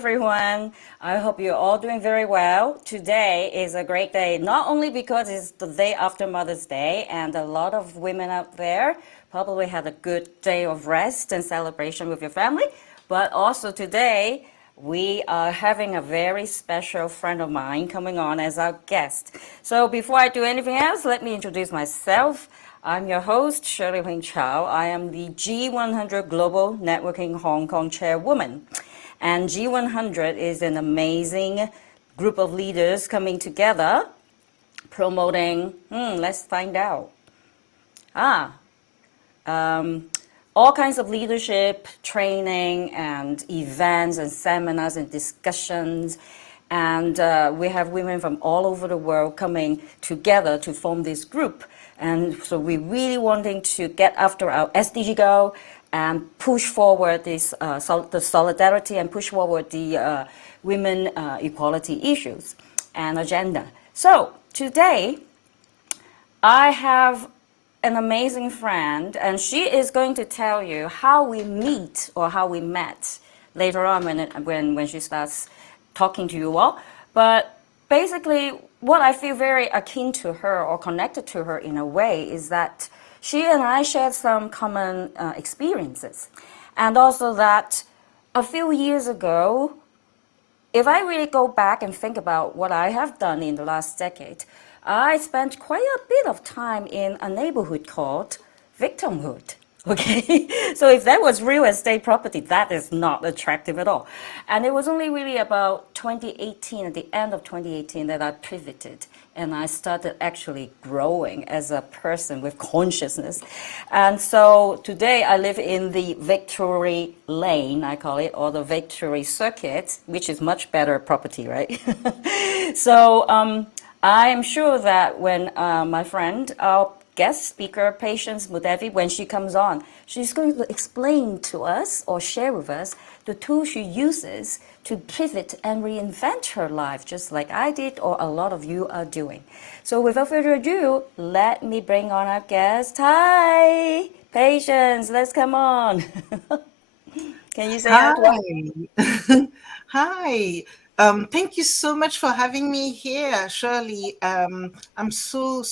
everyone. I hope you're all doing very well. Today is a great day, not only because it's the day after Mother's Day, and a lot of women out there probably had a good day of rest and celebration with your family, but also today we are having a very special friend of mine coming on as our guest. So before I do anything else, let me introduce myself. I'm your host, Shirley Whing Chow. I am the G100 Global Networking Hong Kong Chairwoman. And G100 is an amazing group of leaders coming together, promoting, let's find out. All kinds of leadership training and events and seminars and discussions. And we have women from all over the world coming together to form this group. And so we're really wanting to get after our SDG goal and push forward this the solidarity and push forward the women equality issues and agenda. So today, I have an amazing friend, and she is going to tell you how we meet or how we met later on when she starts talking to you all. But basically, what I feel very akin to her or connected to her in a way is that she and I shared some common experiences. And also that a few years ago, if I really go back and think about what I have done in the last decade, I spent quite a bit of time in a neighborhood called victimhood. Okay, so if that was real estate property, that is not attractive at all. And it was only really about 2018, at the end of 2018, that I pivoted and I started actually growing as a person with consciousness. And so today I live in the Victory Lane, I call it, or the Victory Circuit, which is much better property, right? So I am sure that when my friend, our guest speaker, Patience Modevi, when she comes on, she's going to explain to us or share with us the tools she uses to pivot and reinvent her life, just like I did or a lot of you are doing. So without further ado, let me bring on our guest. Hi, Patience, let's come on. Can you say hi to us? Hi. Thank you so much for having me here, Shirley. I'm so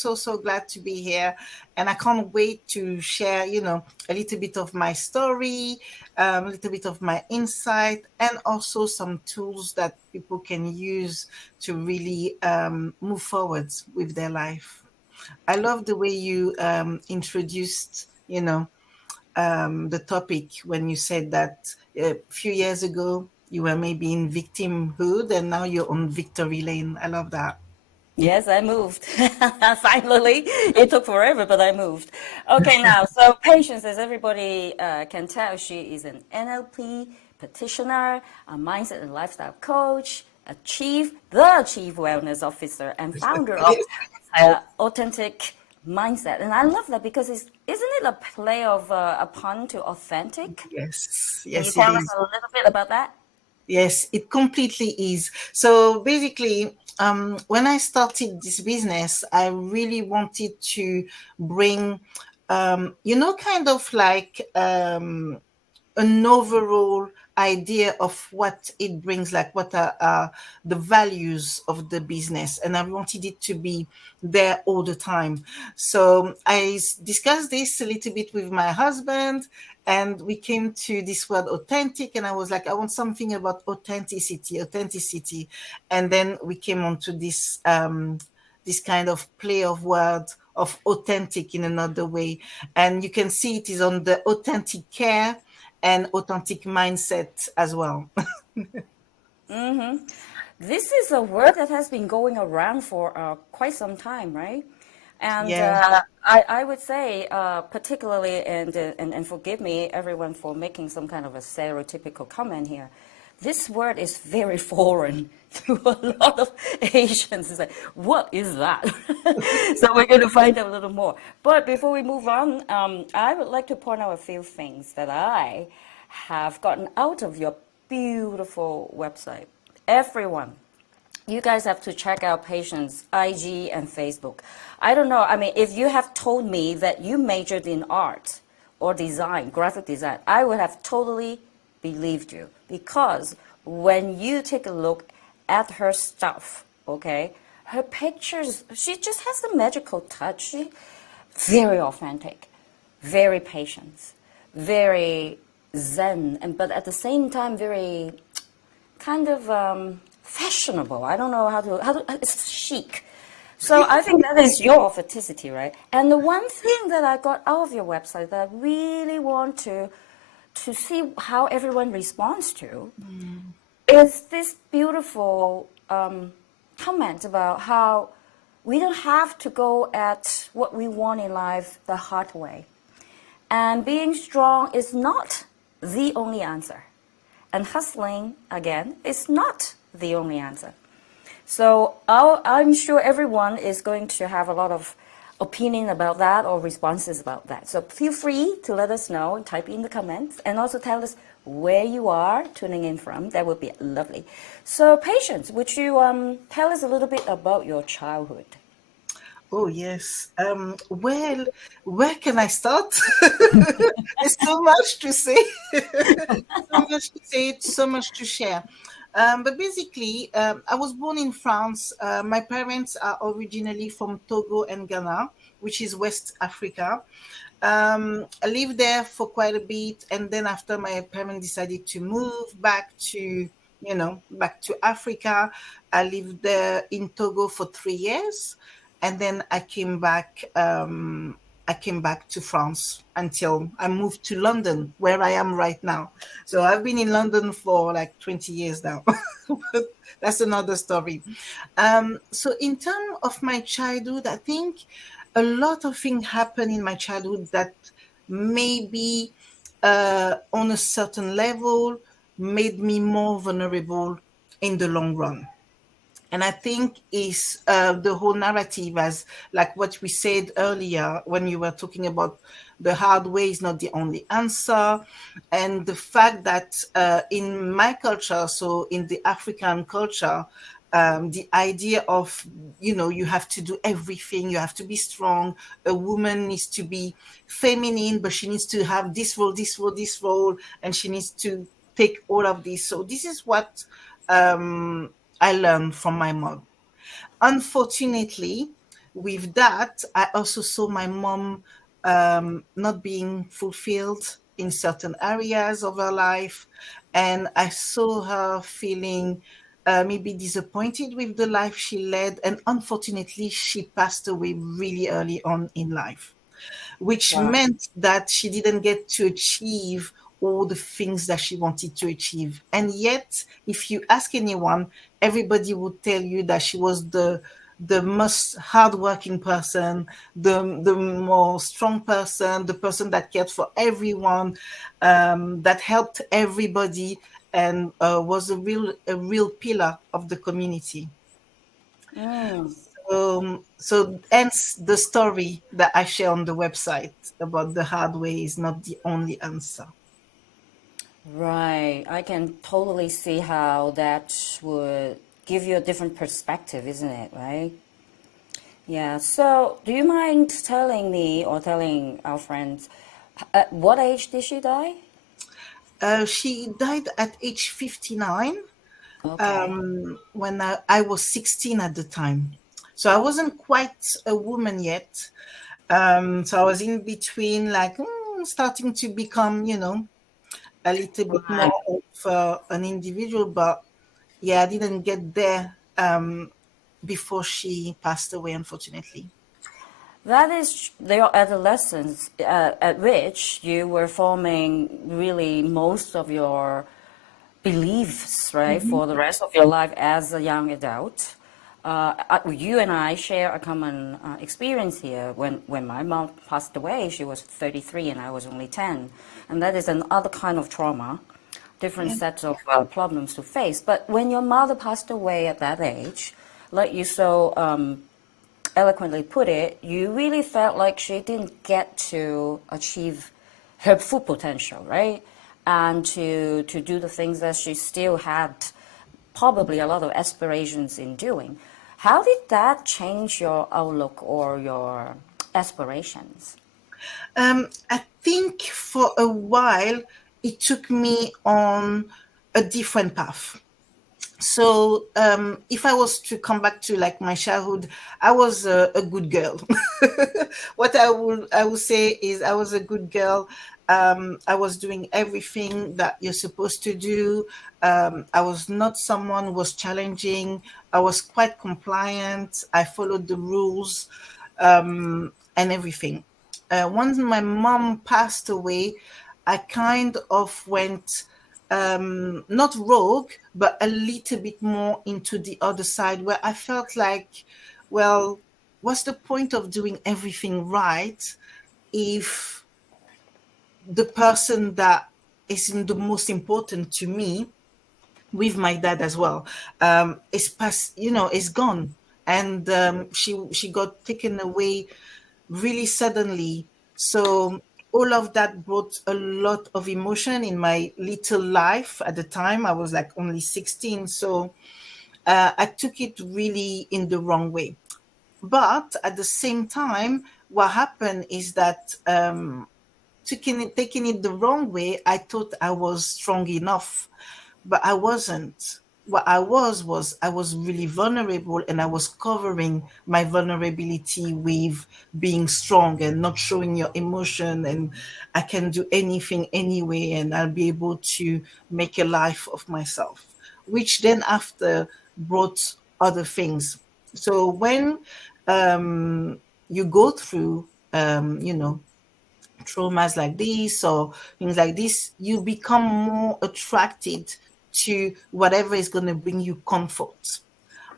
glad to be here, and I can't wait to share, a little bit of my story, a little bit of my insight, and also some tools that people can use to really move forward with their life. I love the way you introduced, the topic when you said that a few years ago you were maybe in victimhood and now you're on victory lane. I love that. Yes, I moved. Finally, it took forever, but I moved. Okay, now, so Patience, as everybody can tell, she is an NLP practitioner, a mindset and lifestyle coach, the chief wellness officer, and founder of Authentic Mindset. And I love that because isn't it a play of a pun to authentic? Yes, Can you yes, it tell us is. a little bit about that? Yes, it completely is. So basically, when I started this business, I really wanted to bring, kind of like an overall idea of what it brings, like what are the values of the business, and I wanted it to be there all the time. So discussed this a little bit with my husband, and we came to this word authentic, and I was like, I want something about authenticity. And then we came onto this kind of play of words of authentic in another way, and you can see it is on the authentic care and authentic mindset as well. This is a word that has been going around for quite some time, right? And Yeah. I would say, particularly, and forgive me, everyone, for making some kind of a stereotypical comment here. This word is very foreign to a lot of Asians. It's like, what is that? So we're going to find out a little more. But before we move on, I would like to point out a few things that I have gotten out of your beautiful website. Everyone, you guys have to check out Patience IG and Facebook. I don't know. I mean, if you have told me that you majored in art or design, graphic design, I would have totally believed you, because when you take a look at her stuff, okay, her pictures, she just has the magical touch. Very authentic, very patient, very zen, and but at the same time very kind of fashionable. I don't know how to it's chic. So I think that is your authenticity, right? And the one thing that I got out of your website that I really want to see how everyone responds to is this beautiful comment about how we don't have to go at what we want in life the hard way. And being strong is not the only answer. And hustling, again, is not the only answer. So I'm sure everyone is going to have a lot of opinion about that or responses about that. So feel free to let us know and type in the comments and also tell us where you are tuning in from. That would be lovely. So Patience, would you tell us a little bit about your childhood? Oh yes. Well, where can I start? There's so much to say, so much to say, so much to share. But basically, I was born in France. My parents are originally from Togo and Ghana, which is West Africa. I lived there for quite a bit, and then after my parents decided to move back to, back to Africa, I lived there in Togo for 3 years, and then I came back. I came back to France until I moved to London, where I am right now. So I've been in London for like 20 years now. But that's another story. So in terms of my childhood, I think a lot of things happened in my childhood that maybe on a certain level made me more vulnerable in the long run. And I think is the whole narrative, as like what we said earlier when you were talking about the hard way is not the only answer, and the fact that in my culture, so in the African culture, the idea of, you have to do everything, you have to be strong, a woman needs to be feminine, but she needs to have this role, this role, this role, and she needs to take all of this. So this is what I learned from my mom. Unfortunately, with that, I also saw my mom not being fulfilled in certain areas of her life. And I saw her feeling maybe disappointed with the life she led. And unfortunately, she passed away really early on in life, which Wow. meant that she didn't get to achieve all the things that she wanted to achieve. And yet, if you ask anyone, everybody would tell you that she was the most hardworking person, the more strong person, the person that cared for everyone, that helped everybody, and was a real pillar of the community. Mm, So hence the story that I share on the website about the hard way is not the only answer. right. I can totally see how that would give you a different perspective, isn't it? Right? Yeah. So, do you mind telling me or telling our friends at what age did she die? She died at age 59, Okay. when I was 16 at the time. So I wasn't quite a woman yet. So I was in between, like starting to become, a little bit Right. more of an individual. But yeah, I didn't get there before she passed away, unfortunately. That is their adolescence, at which you were forming really most of your beliefs, right, Mhm. for the rest of your life as a young adult. You and I share a common experience here. When my mom passed away, she was 33 and I was only 10. And that is another kind of trauma, different Yeah. sets of problems to face. But when your mother passed away at that age, like you so eloquently put it, you really felt like she didn't get to achieve her full potential, right? And to do the things that she still had probably a lot of aspirations in doing. How did that change your outlook or your aspirations? I think for a while it took me on a different path. So if I was to come back to like my childhood, I was a good girl. What I will say is I was a good girl. I was doing everything that you're supposed to do. I was not someone who was challenging. I was quite compliant. I followed the rules, and everything. Once my mom passed away, I kind of went not rogue, but a little bit more into the other side where I felt like, well, what's the point of doing everything right if the person that is the most important to me, with my dad as well, is past, is gone. And she got taken away really suddenly. So all of that brought a lot of emotion in my little life. At the time, I was like only 16. So I took it really in the wrong way. But at the same time, what happened is that taking it the wrong way, I thought I was strong enough, but I wasn't. What was I was really vulnerable, and I was covering my vulnerability with being strong and not showing your emotion, and I can do anything anyway, and I'll be able to make a life of myself, which then after brought other things. So when you go through traumas like this or things like this, you become more attracted to whatever is going to bring you comfort.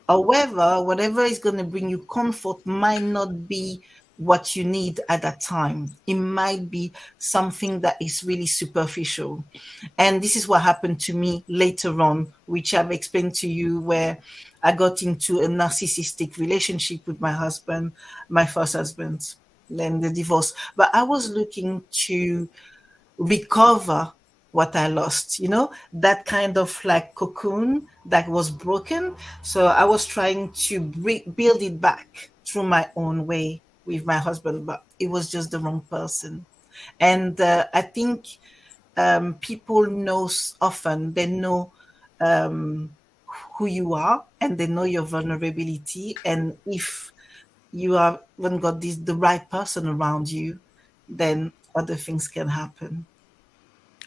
However, whatever is going to bring you comfort might not be what you need at that time. It might be something that is really superficial. And this is what happened to me later on, which I've explained to you, where I got into a narcissistic relationship with my husband, my first husband, then the divorce. But I was looking to recover what I lost, that kind of like cocoon that was broken. So I was trying to build it back through my own way with my husband, but it was just the wrong person. And I think people often they know who you are, and they know your vulnerability. And if you haven't got the right person around you, then other things can happen.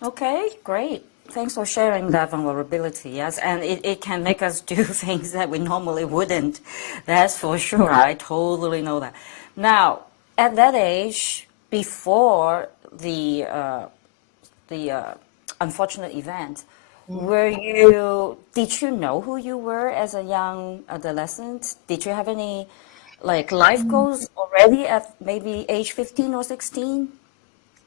Okay, great. Thanks for sharing that vulnerability. Yes, and it can make us do things that we normally wouldn't. That's for sure. I totally know that. Now, at that age, before the unfortunate event, did you know who you were as a young adolescent? Did you have any like life goals already at maybe age 15 or 16?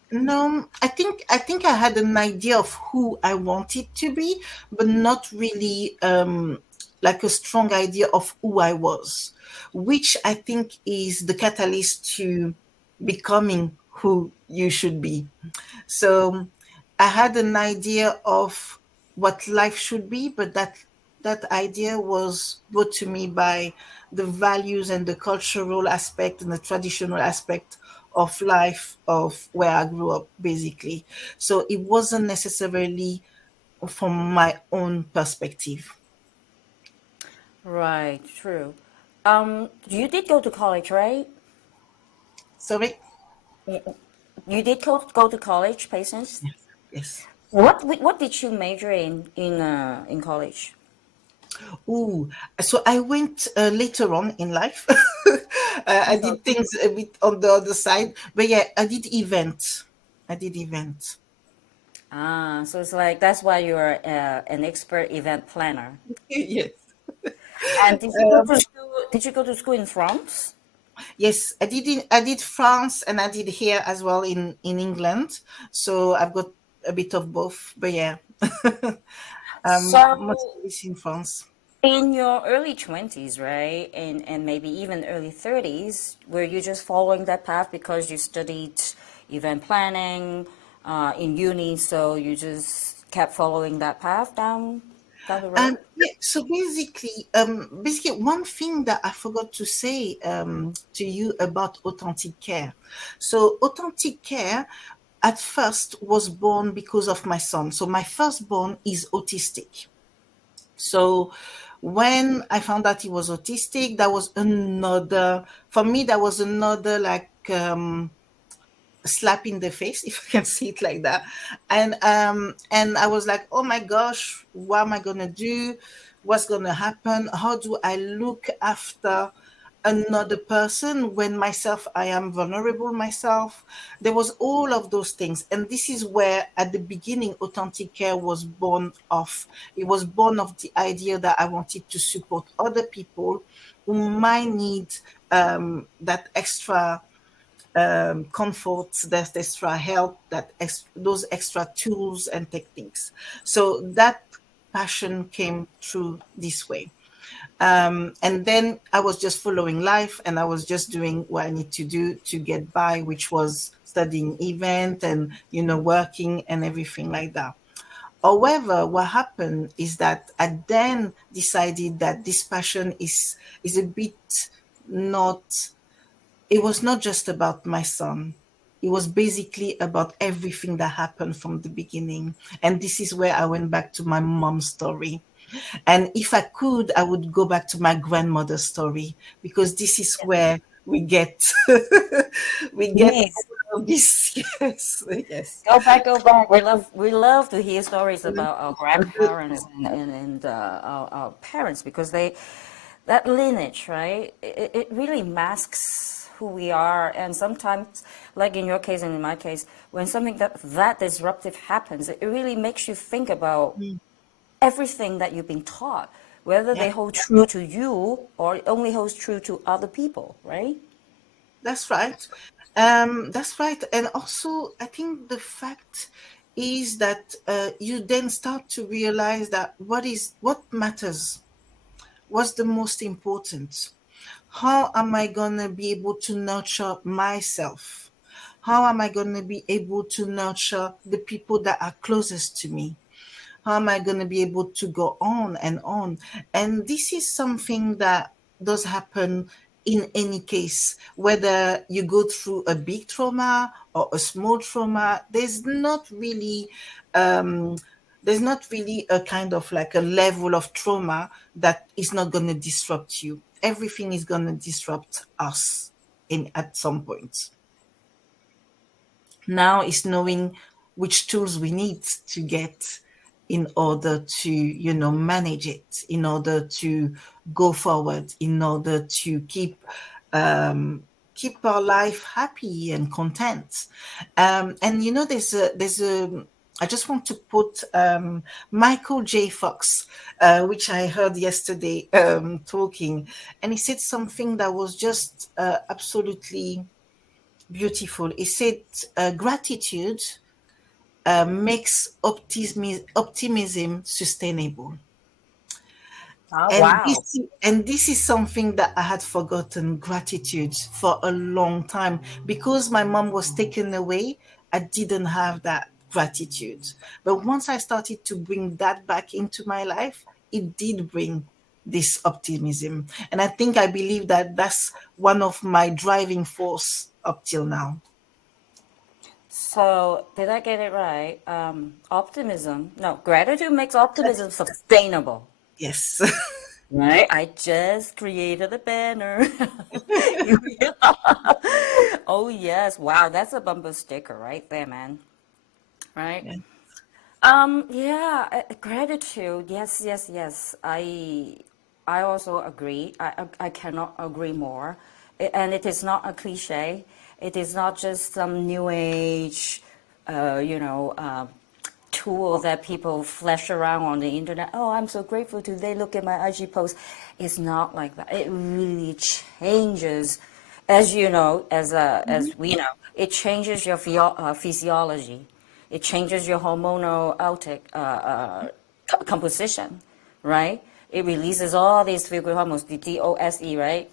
No, I think I had an idea of who I wanted to be, but not really like a strong idea of who I was, which I think is the catalyst to becoming who you should be. So I had an idea of what life should be, but that idea was brought to me by the values and the cultural aspect and the traditional aspect of life of where I grew up, basically. So it wasn't necessarily from my own perspective. Right, true. You did go to college, right? Sorry. You did go to college, Patience. Yes. Yes. What did you major in college? Ooh, so I went later on in life. I did things a bit on the other side, but yeah, I did event. I did event. Ah, so it's like that's why you're an expert event planner. Yes. And did you go to school? Did you go to school in France? Yes, I did France, and I did here as well in England. So I've got a bit of both, but yeah, So mostly in France. in your early 20s, right? And maybe even early 30s, were you just following that path because you studied event planning in uni, so you just kept following that path down the road? Yeah, so basically, one thing that I forgot to say to you about authentic care. So, authentic care, at first was born because of my son. So my firstborn is autistic. So when I found out he was autistic, that was another, for me, that was another like slap in the face, if I can see it like that. And I was like, oh my gosh, what am I gonna do? What's gonna happen? How do I look after another person when myself I am vulnerable myself? There was all of those things. And this is where at the beginning authentic care was born of. It was born of the idea that I wanted to support other people who might need that extra comfort, that extra help, those extra tools and techniques. So that passion came through this way. And then I was just following life, and I was just doing what I need to do to get by, which was studying event and working and everything like that. However, what happened is that I then decided that this passion is a bit not, it was not just about my son. It was basically about everything that happened from the beginning. And this is where I went back to my mom's story. And if I could, I would go back to my grandmother's story, because this is where we get we get Yes. all of this. Yes, yes. Go back, go back. We love to hear stories about our grandparents and our parents, because that lineage, right? It really masks who we are. And sometimes, like in your case and in my case, when something that disruptive happens, it really makes you think about everything that you've been taught, whether Yeah, they hold true to you or it only holds true to other people, right? that's right. That's right. And also, I think the fact is that you then start to realize that what matters, what's the most important. How am I going to be able to nurture myself? How am I going to be able to nurture the people that are closest to me? How am I going to be able to go on and on? And this is something that does happen in any case, whether you go through a big trauma or a small trauma. Um, there's not really a kind of like a level of trauma that is not going to disrupt you. Everything is going to disrupt us in at some point. Now is knowing which tools we need to get in order to manage it, in order to go forward, in order to keep our life happy and content. And there's a I just want to put Michael J. Fox, which I heard yesterday talking, and he said something that was just absolutely beautiful. He said, gratitude makes optimism sustainable. Oh, And wow. this is something that I had forgotten, gratitude, for a long time. Because my mom was taken away, I didn't have that gratitude. But once I started to bring that back into my life, it did bring this optimism. And I believe that that's one of my driving force up till now. So, did I get it right? Optimism, no, gratitude makes optimism sustainable. Yes. Right? I just created a banner. Oh, yes. Wow, that's a bumper sticker right there, man. Right? Yeah. Yeah, gratitude. Yes, yes, yes. I also agree. I cannot agree more. And it is not a cliche. It is not just some new age, uh, you know, uh, tool that people flash around on the internet. Oh, I'm so grateful today. Look at my IG post. It's not like that. It really changes, as you know, Mhm. as we know, it changes your physiology. It changes your hormonal composition, right? It releases all these feel good hormones, the DOSE, right?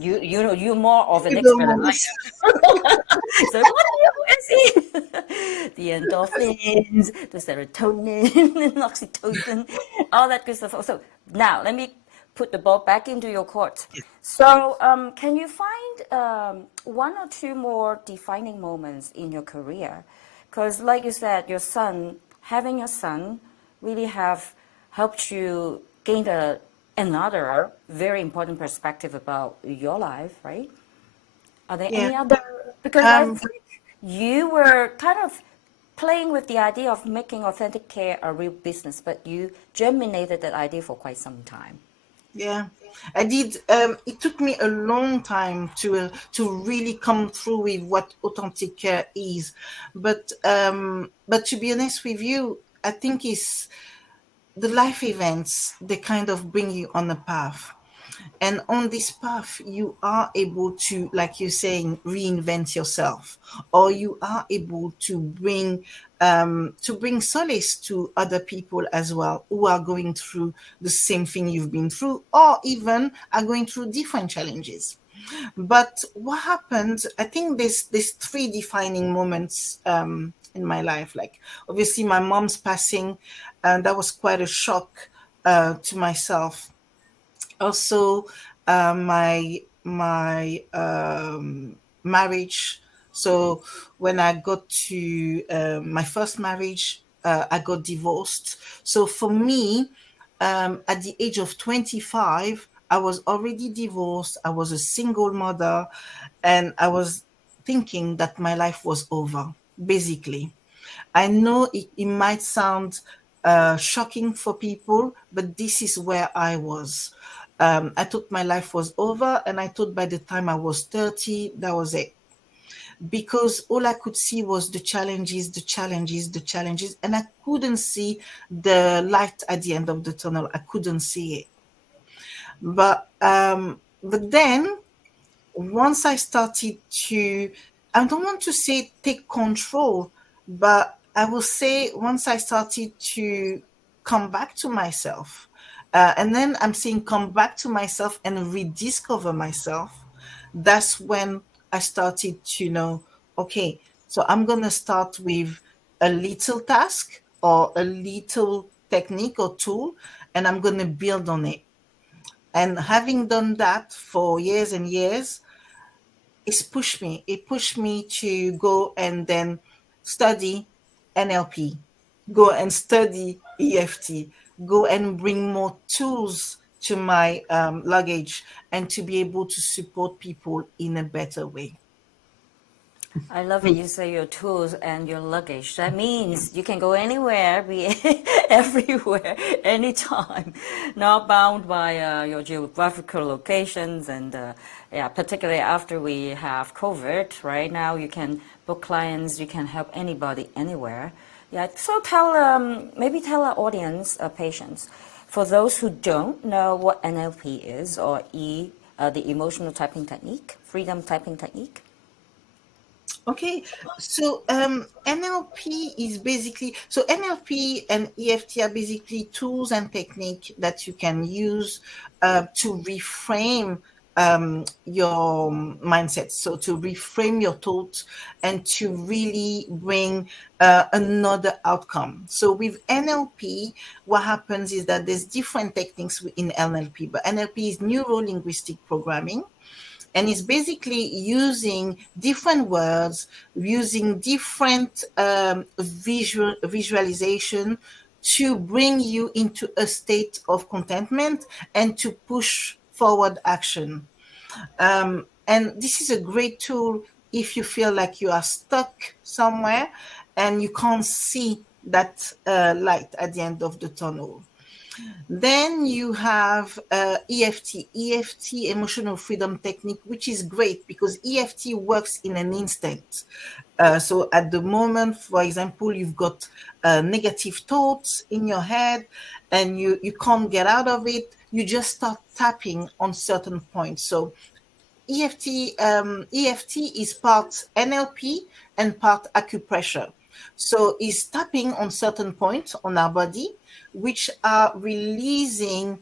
You're more of an You go, expert than I Moms. am. So what do you see? The endorphins, the serotonin, and oxytocin, all that good stuff. So now let me put the ball back into your court. So, can you find one or two more defining moments in your career? Because, like you said, having your son, really have helped you gain another very important perspective about your life, right? Are there Yeah. any other? Because I Um, think you were kind of playing with the idea of making authentic care a real business, but you germinated that idea for quite some time. yeah, I did. It took me a long time to really come through with what authentic care is, but to be honest with you, I think it's the life events, they kind of bring you on a path. And on this path, you are able to, like you're saying, reinvent yourself, or you are able to bring solace to other people as well who are going through the same thing you've been through, or even are going through different challenges. But what happened? I think there's three defining moments in my life. Like obviously my mom's passing, and that was quite a shock to myself. Also, my marriage. So when I got to my first marriage, I got divorced. So for me, at the age of 25, I was already divorced. I was a single mother, and I was thinking that my life was over, basically. I know it might sound shocking for people, but this is where I was. I thought my life was over, and I thought by the time I was 30, that was it. Because all I could see was the challenges, the challenges, the challenges, and I couldn't see the light at the end of the tunnel. I couldn't see it. But then once I started to, I don't want to say take control, but I will say once I started to come back to myself, and then I'm saying come back to myself and rediscover myself, that's when I started to know, okay, so I'm going to start with a little task or a little technique or tool, and I'm going to build on it. And having done that for years and years, it pushed me to go and then study NLP, go and study EFT, go and bring more tools to my luggage, and to be able to support people in a better way. I love it. You say your tools and your luggage. That means you can go anywhere, be everywhere, anytime, not bound by your geographical locations. And yeah, particularly after we have COVID, right now you can book clients, you can help anybody anywhere. Yeah. So maybe tell our audience, patients, for those who don't know what NLP is or the emotional typing technique, freedom typing technique. Okay, so NLP is basically, so NLP and EFT are basically tools and technique that you can use to reframe your mindset. So to reframe your thoughts and to really bring another outcome. So with NLP, what happens is that there's different techniques in NLP, but NLP is neuro linguistic programming, and it's basically using different words, using different visualization to bring you into a state of contentment and to push forward action. And this is a great tool if you feel like you are stuck somewhere and you can't see that light at the end of the tunnel. Then you have EFT, Emotional Freedom Technique, which is great because EFT works in an instant. So at the moment, for example, you've got negative thoughts in your head and you can't get out of it. You just start tapping on certain points. So EFT is part NLP and part acupressure. So it's tapping on certain points on our body, which are releasing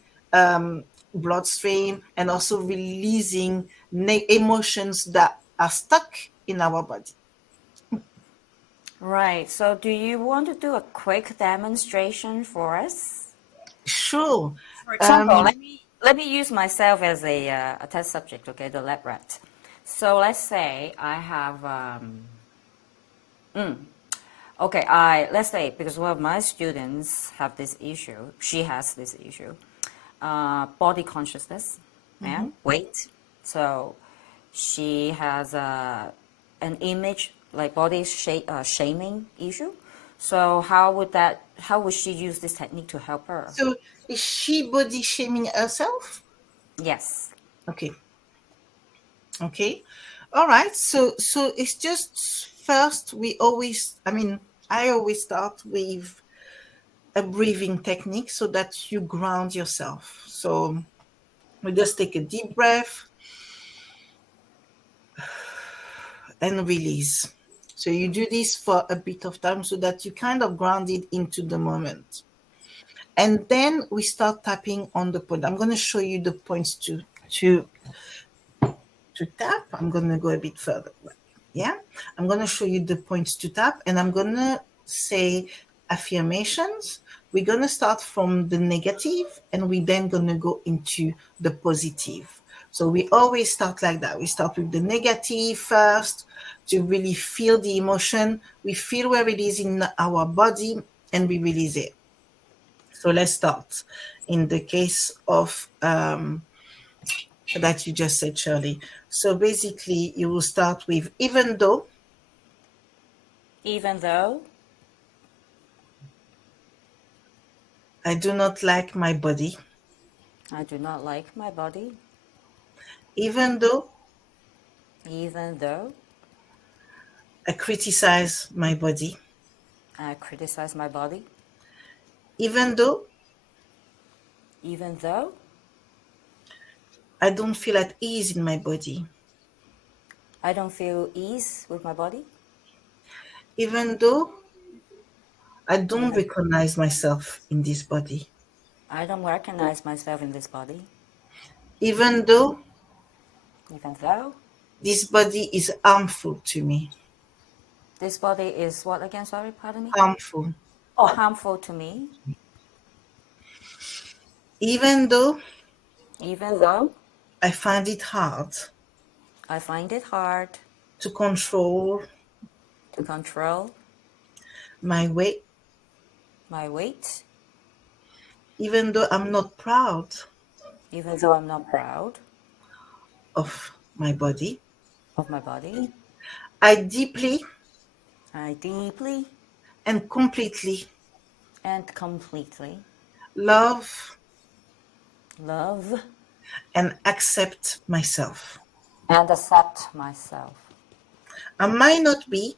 bloodstream and also releasing emotions that are stuck in our body. Right. So do you want to do a quick demonstration for us? Sure. For example, Um, let me use myself as a test subject, okay, the lab rat. So let's say I have, okay, let's say because one of my students have this issue, she has this issue, body consciousness Mm-hmm. and weight. So she has an image like body shaming issue. So how would she use this technique to help her? So is she body shaming herself? Yes. Okay. Okay. All right. So it's just first we always, I mean, I always start with a breathing technique so that you ground yourself. So we just take a deep breath and release. So you do this for a bit of time so that you kind of ground it into the moment. And then we start tapping on the point. I'm going to show you the points to to tap. I'm going to go a bit further. Yeah. I'm going to show you the points to tap and I'm going to say affirmations. We're going to start from the negative and we then going to go into the positive. So we always start like that. We start with the negative first to really feel the emotion. We feel where it is in our body and we release it. So let's start. In the case of that you just said, Shirley. So basically, you will start with even though Even though I do not like my body, I do not like my body, even though even though I criticize my body, I criticize my body, even though even though I don't feel at ease in my body, I don't feel ease with my body, even though I don't even recognize myself in this body, I don't recognize myself in this body, even though even though this body is harmful to me, this body is what again? Sorry, pardon me. harmful, Oh, harmful to me, even though even though I find it hard I find it hard to control to control my weight, my weight, even though I'm not proud even though I'm not proud of my body. of my body. I deeply I deeply and completely and completely love love and accept myself. and accept myself. I might not be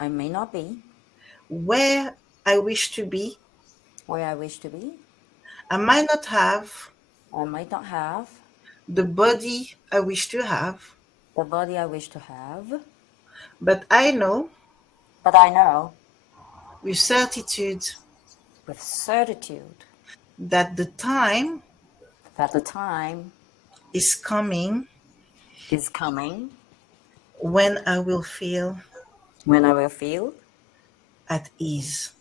I may not be where I wish to be. where I wish to be. I might not have I might not have the body I wish to have, the body I wish to have, but I know but I know with certitude with certitude that the time that the time is coming is coming when I will feel when I will feel at ease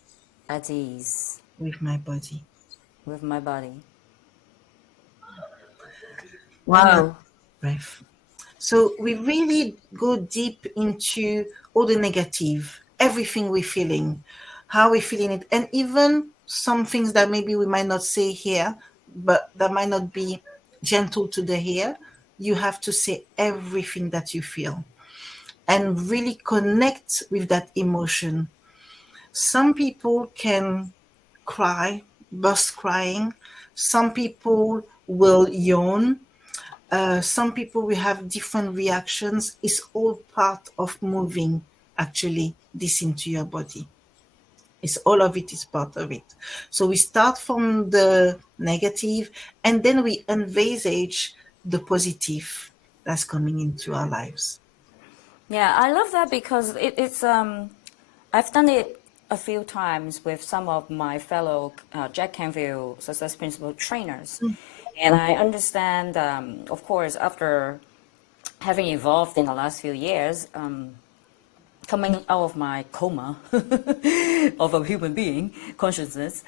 at ease with my body. with my body. And a Wow. breath. So we really go deep into all the negative, everything we're feeling, how we're feeling it, and even some things that maybe we might not say here, but that might not be gentle to the ear. You have to say everything that you feel and really connect with that emotion. Some people can cry, burst crying. Some people will yawn. Some people will have different reactions. It's all part of moving actually this into your body. It's all of it is part of it. So we start from the negative and then we envisage the positive that's coming into our lives. Yeah, I love that because it's I've done it a few times with some of my fellow Jack Canfield Success Principle trainers. And I understand, of course, after having evolved in the last few years, coming out of my coma of a human being consciousness,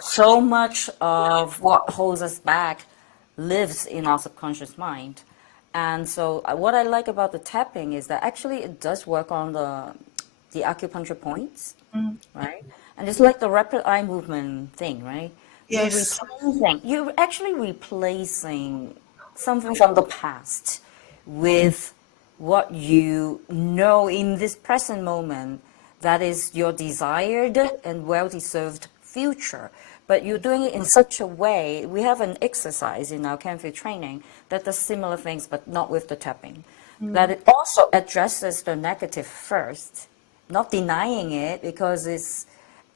so much of what holds us back lives in our subconscious mind. And so what I like about the tapping is that actually it does work on the acupuncture points, Mm. right? And it's like the rapid eye movement thing, right? Yes. You're actually replacing something from the past with what you know in this present moment that is your desired and well-deserved future. But you're doing it in such a way, we have an exercise in our Canfi training that does similar things, but not with the tapping. That Mm. it also addresses the negative first, not denying it because it's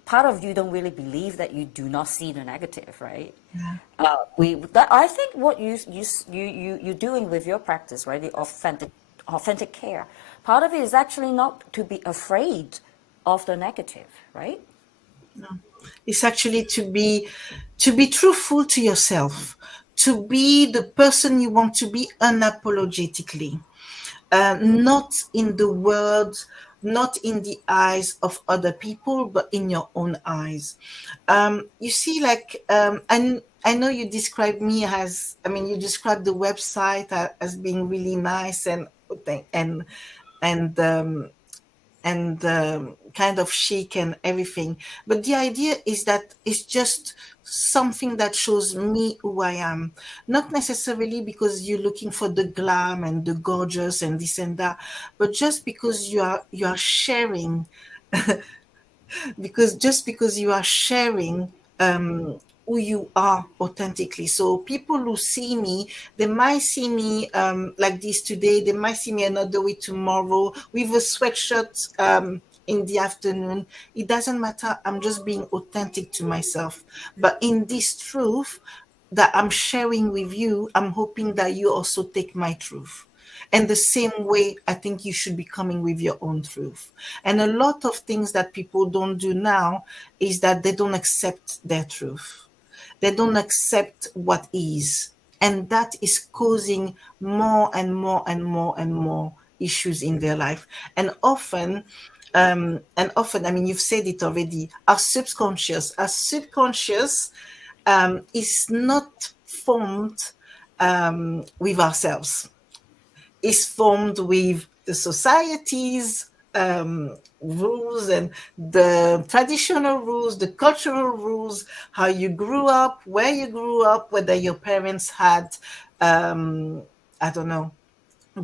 part of you don't really believe that you do not see the negative, right? Yeah. I think what you're doing with your practice, right? The authentic care. Part of it is actually not to be afraid of the negative, right? No. It's actually to be truthful to yourself, to be the person you want to be unapologetically, not in the words, not in the eyes of other people, but in your own eyes. You see, and I know you described me as, I mean, you described the website as being really nice and and um, kind of chic and everything. But the idea is that it's just something that shows me who I am, not necessarily because you're looking for the glam and the gorgeous and this and that, but just because you are sharing because just because you are sharing who you are authentically. So people who see me, they might see me like this today, they might see me another way tomorrow with a sweatshirt in the afternoon. It doesn't matter. I'm just being authentic to myself. But in this truth that I'm sharing with you, I'm hoping that you also take my truth. And the same way, I think you should be coming with your own truth. And a lot of things that people don't do now is that they don't accept their truth. They don't accept what is. And that is causing more and more and more and more issues in their life. And often, I mean, you've said it already, our subconscious is not formed with ourselves, is formed with the society's rules and the traditional rules, the cultural rules, how you grew up, where you grew up, whether your parents had, I don't know,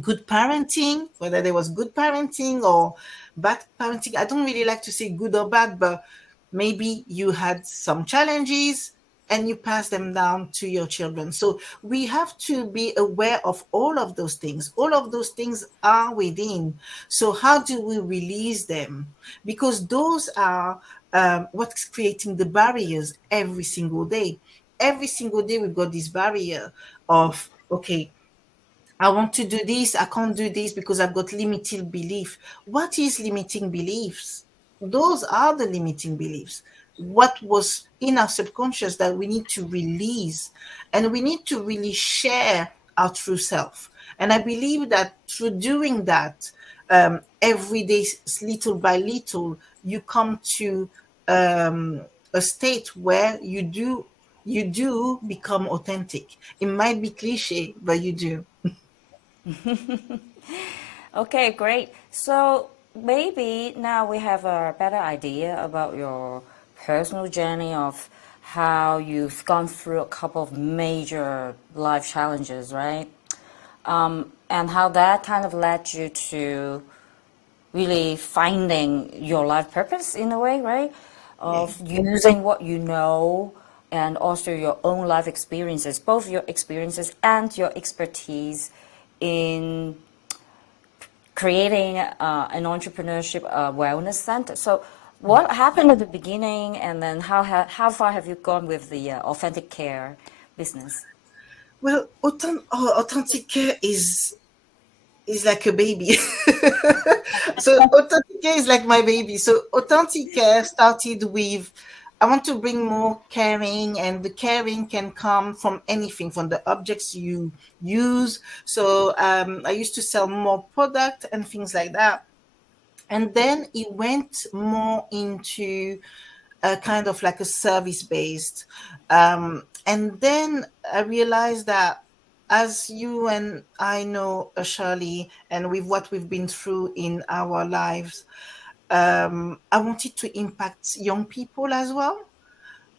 good parenting, whether there was good parenting or bad parenting. I don't really like to say good or bad, but maybe you had some challenges and you pass them down to your children. So we have to be aware of all of those things. All of those things are within. So how do we release them? Because those are what's creating the barriers every single day. Every single day we've got this barrier of, okay, I want to do this, I can't do this because I've got limiting belief. What is limiting beliefs? Those are the limiting beliefs. What was in our subconscious that we need to release, and we need to really share our true self. And I believe that through doing that, every day, little by little, you come to a state where you do become authentic. It might be cliche, but you do. Okay, great. So maybe now we have a better idea about your personal journey of how you've gone through a couple of major life challenges, right? And how that kind of led you to really finding your life purpose in a way, right? Yeah. Of using what you know and also your own life experiences, both your experiences and your expertise in creating an entrepreneurship wellness center. So, what happened at the beginning, and then how far have you gone with the authentic care business? Well, authentic care is like a baby. So authentic care is like my baby. So authentic care started with, I want to bring more caring, and the caring can come from anything, from the objects you use. So I used to sell more product and things like that. And then it went more into kind of like a service based. And then I realized that, as you and I know, Shirley, and with what we've been through in our lives, I wanted to impact young people as well.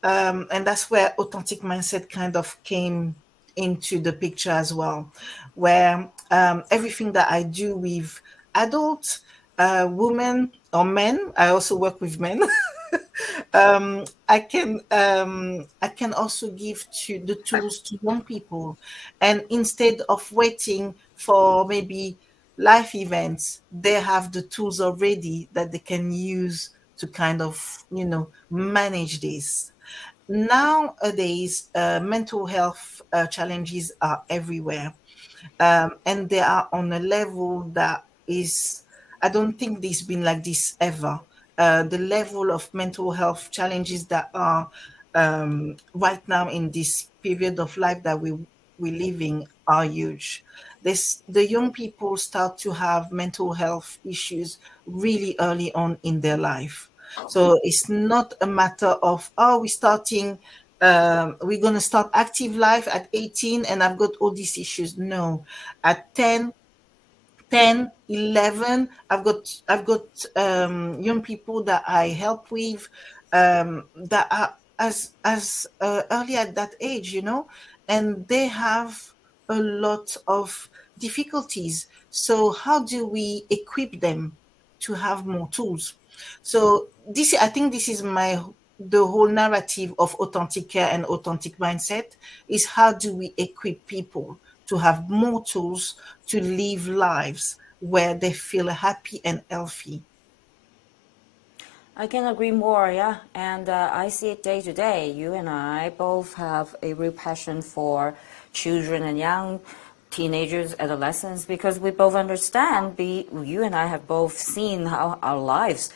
And that's where authentic mindset kind of came into the picture as well, where everything that I do with adults, women or men, I also work with men. I can also give to the tools to young people, and instead of waiting for maybe life events, they have the tools already that they can use to kind of, manage this. Nowadays, mental health challenges are everywhere, and they are on a level that is, I don't think there's been like this ever. The level of mental health challenges that are right now in this period of life that we're living are huge. The young people start to have mental health issues really early on in their life. So it's not a matter of, oh, we're going to start active life at 18 and I've got all these issues. No, at 10, 11, I've got young people that I help with, that are as early at that age, and they have a lot of difficulties. So how do we equip them to have more tools? So this, I think, this is the whole narrative of authentic care and authentic mindset, is how do we equip people to have more tools to live lives where they feel happy and healthy. I can agree more, yeah. And I see it day to day. You and I both have a real passion for children and young teenagers, adolescents, because we both understand, you and I have both seen how our lives Yeah.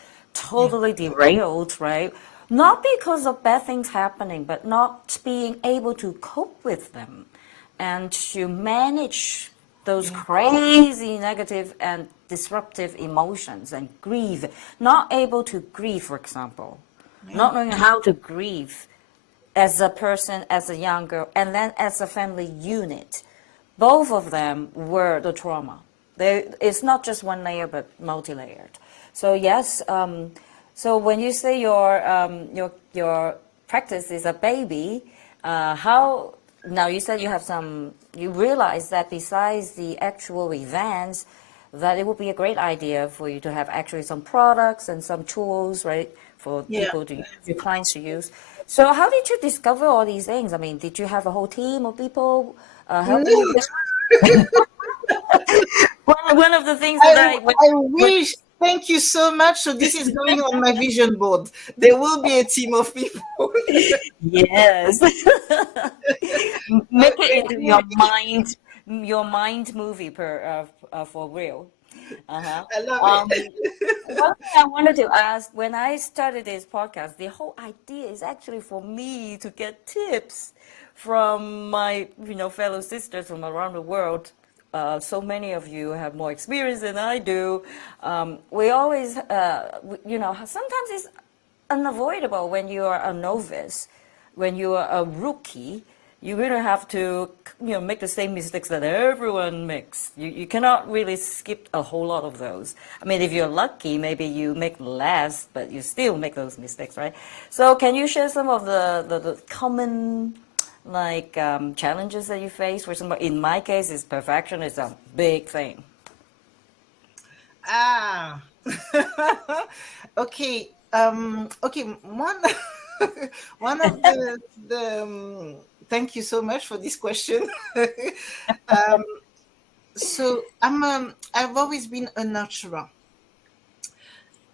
totally derailed, right? Not because of bad things happening, but not being able to cope with them and to manage those Yeah. crazy negative and disruptive emotions and grief, not able to grieve, for example, Yeah. not knowing how to grieve as a person, as a young girl, and then as a family unit. Both of them were the trauma. It's not just one layer, but multi-layered. So yes, so when you say your practice is a baby, how now you said you realize that besides the actual events, that it would be a great idea for you to have actually some products and some tools, right, for Yeah. people to use, your clients to use. So how did you discover all these things? I mean, did you have a whole team of people helping you with this? One of the things I, that I wish. Thank you so much. So this is going on my vision board. There will be a team of people. yes, make it Okay, into really. your mind movie for real. Uh-huh. I love Um, it. One thing I wanted to ask, when I started this podcast, the whole idea is actually for me to get tips from my, fellow sisters from around the world. So many of you have more experience than I do. We always, sometimes it's unavoidable when you are a novice, when you are a rookie. You really have to, make the same mistakes that everyone makes. You cannot really skip a whole lot of those. I mean, if you're lucky, maybe you make less, but you still make those mistakes, right? So can you share some of the common like challenges that you face? For example, in my case, is perfection is a big thing. Ah. Okay. Okay. One of thank you so much for this question. So I've always been a nurturer,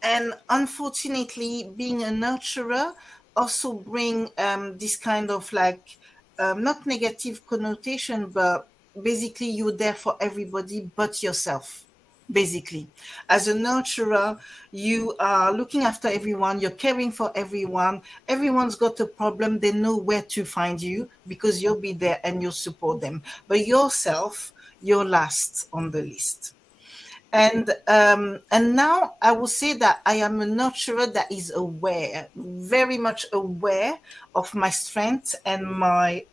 and unfortunately, being a nurturer also bring this kind of like, not negative connotation, but basically you're there for everybody but yourself. Basically, as a nurturer, you are looking after everyone, you're caring for everyone. Everyone's got a problem, they know where to find you because you'll be there and you'll support them. But yourself, you're last on the list. And now I will say that I am a nurturer that is aware, very much aware of my strengths and my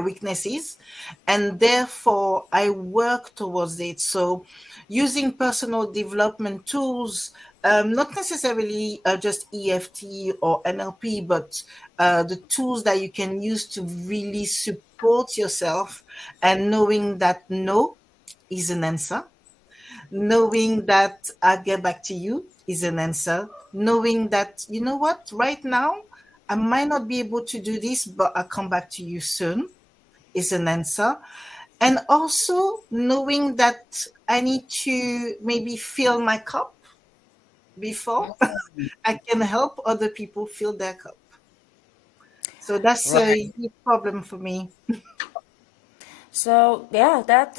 weaknesses, and therefore I work towards it. So using personal development tools, not necessarily just EFT or NLP, but the tools that you can use to really support yourself, and knowing that no is an answer, knowing that I'll get back to you is an answer, knowing that, you know what, right now I might not be able to do this, but I'll come back to you soon is an answer. And also knowing that I need to maybe fill my cup before I can help other people fill their cup. So that's Right. a huge problem for me. So yeah, that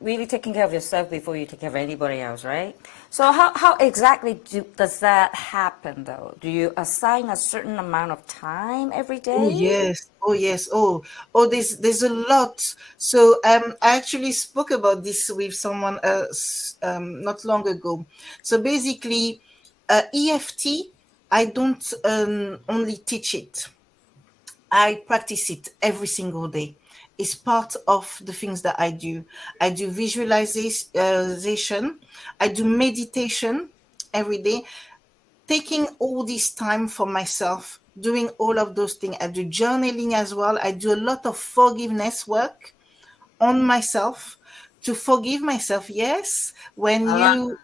really taking care of yourself before you take care of anybody else, right? So how exactly does that happen though? Do you assign a certain amount of time every Oh day? yes, oh yes, oh. There's a lot. So I actually spoke about this with someone not long ago. So basically, EFT, I don't only teach it. I practice it every single day. It's part of the things that I do. I do visualization. I do meditation every day, taking all this time for myself, doing all of those things. I do journaling as well. I do a lot of forgiveness work on myself, to forgive myself. Yes, when I love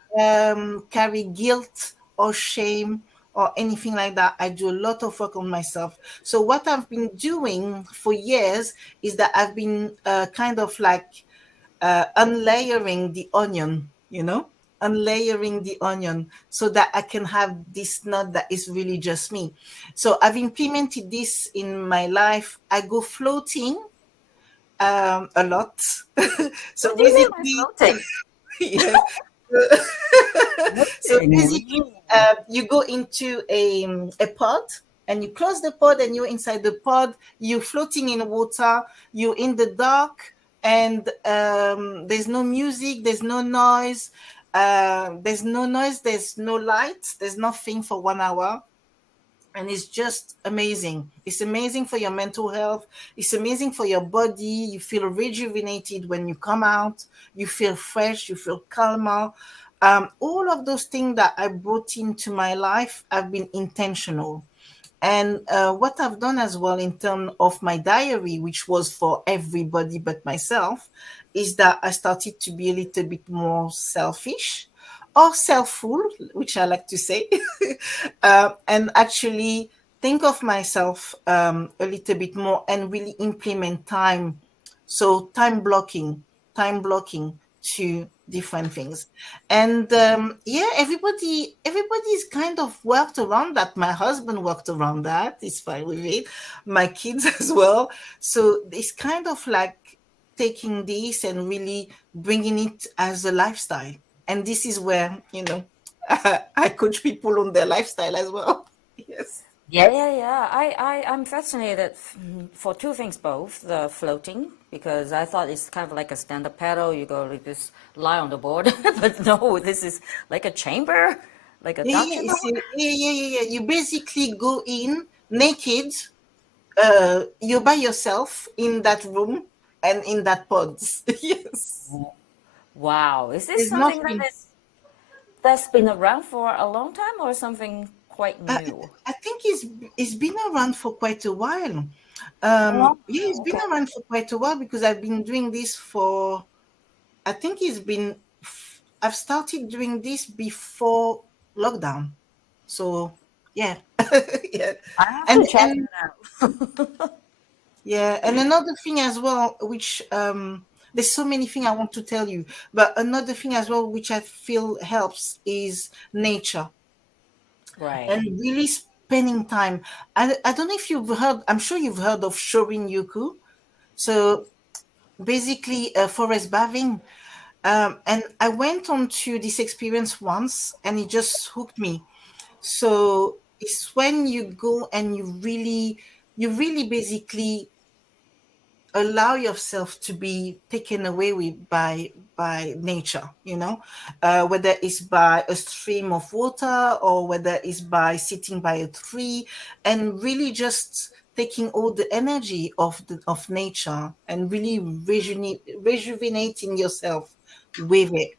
you carry guilt or shame or anything like that, I do a lot of work on myself. So what I've been doing for years is that I've been kind of like unlayering the onion, unlayering the onion so that I can have this nut that is really just me. So I've implemented this in my life. I go floating a lot. What So do you mean by basically, floating? yes. So basically, Floating. you go into a pod and you close the pod and you're inside the pod. You're floating in water. You're in the dark, and there's no music. There's no noise. There's no noise. There's no light. There's nothing for 1 hour, and it's just amazing. It's amazing for your mental health. It's amazing for your body. You feel rejuvenated when you come out. You feel fresh. You feel calmer. All of those things that I brought into my life have been intentional. And what I've done as well in terms of my diary, which was for everybody but myself, is that I started to be a little bit more selfish or selfful, which I like to say, and actually think of myself a little bit more and really implement time. So time blocking to different things. And yeah, everybody's kind of worked around that. My husband worked around that. He's fine with it. My kids as well. So it's kind of like taking this and really bringing it as a lifestyle. And this is where, I coach people on their lifestyle as well. Yes. Yeah, yeah, yeah. I'm fascinated for two things, both the floating, because I thought it's kind of like a stand-up paddle. You go like this, lie on the board, but no, this is like a chamber, like a Yeah, dark yeah, chamber. yeah. You basically go in naked. You're by yourself in that room and in that pod. Yes. Wow, is this There's something that nothing. that's been around for a long time or something quite I, new? I think it's been around for quite a while. A long Yeah, time, it's been okay. around for quite a while because I've been doing this for. I think it's been. I've started doing this before lockdown. So yeah, yeah, I have and to check and it out. yeah, and another thing as well, which there's so many things I want to tell you, but another thing as well, which I feel helps, is nature Right. and really spending time. I don't know if you've heard. I'm sure you've heard of Shorin Yuku. So basically, forest bathing. And I went on to this experience once, and it just hooked me. So it's when you go and you really basically allow yourself to be taken away with by nature, whether it's by a stream of water or whether it's by sitting by a tree, and really just taking all the energy of nature and really rejuvenating yourself with it.